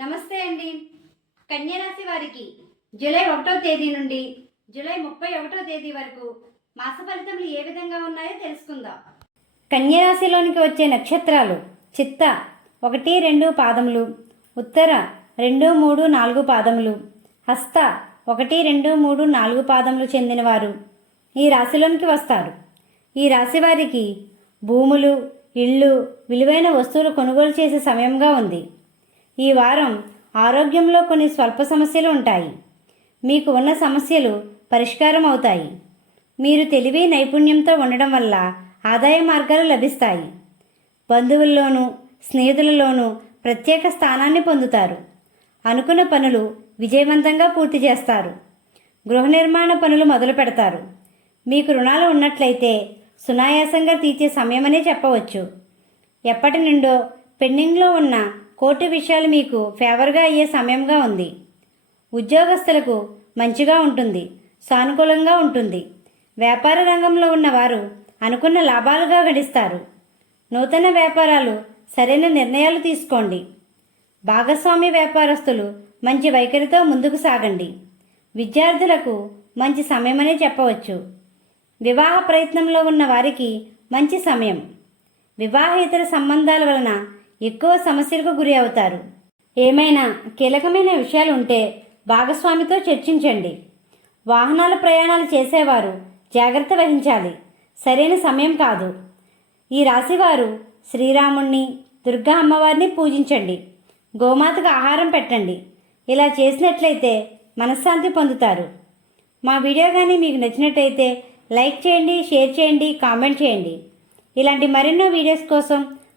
నమస్తే అండి. కన్యరాశి వారికి జూలై ఒకటో తేదీ నుండి జూలై ముప్పై ఒకటో తేదీ వరకు మాస ఫలితములు ఏ విధంగా ఉన్నాయో తెలుసుకుందాం. కన్యరాశిలోనికి వచ్చే నక్షత్రాలు చిత్త ఒకటి రెండు పాదములు ఉత్తర రెండు మూడు నాలుగు పాదములు హస్త ఒకటి రెండు మూడు నాలుగు పాదములు చెందినవారు ఈ రాశిలోనికి వస్తారు. ఈ రాశి వారికి భూములు ఇళ్ళు విలువైన వస్తువులు కొనుగోలు చేసే సమయంగా ఉంది. ఈ వారం ఆరోగ్యంలో కొన్ని స్వల్ప సమస్యలు ఉంటాయి. మీకు ఉన్న సమస్యలు పరిష్కారం అవుతాయి మీరు తెలివి నైపుణ్యంతో ఉండడం వల్ల ఆదాయ మార్గాలు లభిస్తాయి. బంధువుల్లోనూ స్నేహితులలోనూ ప్రత్యేక స్థానాన్ని పొందుతారు. అనుకున్న పనులు విజయవంతంగా పూర్తి చేస్తారు. గృహ నిర్మాణ పనులు మొదలు పెడతారు. మీకు రుణాలు ఉన్నట్లయితే సునాయాసంగా తీర్చే సమయమనే చెప్పవచ్చు. ఎప్పటి నుండో పెండింగ్లో ఉన్న కోర్టు విషయాలు మీకు ఫేవర్గా అయ్యే సమయంగా ఉంది. ఉద్యోగస్తులకు మంచిగా ఉంటుంది సానుకూలంగా ఉంటుంది. వ్యాపార రంగంలో ఉన్నవారు అనుకున్న లాభాలుగా గడిస్తారు. నూతన వ్యాపారాలు సరైన నిర్ణయాలు తీసుకోండి. భాగస్వామి వ్యాపారస్తులు మంచి వైఖరితో ముందుకు సాగండి. విద్యార్థులకు మంచి సమయమనే చెప్పవచ్చు. వివాహ ప్రయత్నంలో ఉన్న వారికి మంచి సమయం. వివాహేతర సంబంధాల వలన ఎక్కువ సమస్యలకు గురి అవుతారు. ఏమైనా కీలకమైన విషయాలు ఉంటే భాగస్వామితో చర్చించండి. వాహనాల ప్రయాణాలు చేసేవారు జాగ్రత్త వహించాలి. సరైన సమయం కాదు. ఈ రాశివారు శ్రీరాముణ్ణి దుర్గా అమ్మవారిని పూజించండి. గోమాతకు ఆహారం పెట్టండి. ఇలా చేసినట్లయితే మనశ్శాంతి పొందుతారు. మా వీడియో కానీ మీకు నచ్చినట్టయితే లైక్ చేయండి షేర్ చేయండి కామెంట్ చేయండి. ఇలాంటి మరెన్నో వీడియోస్ కోసం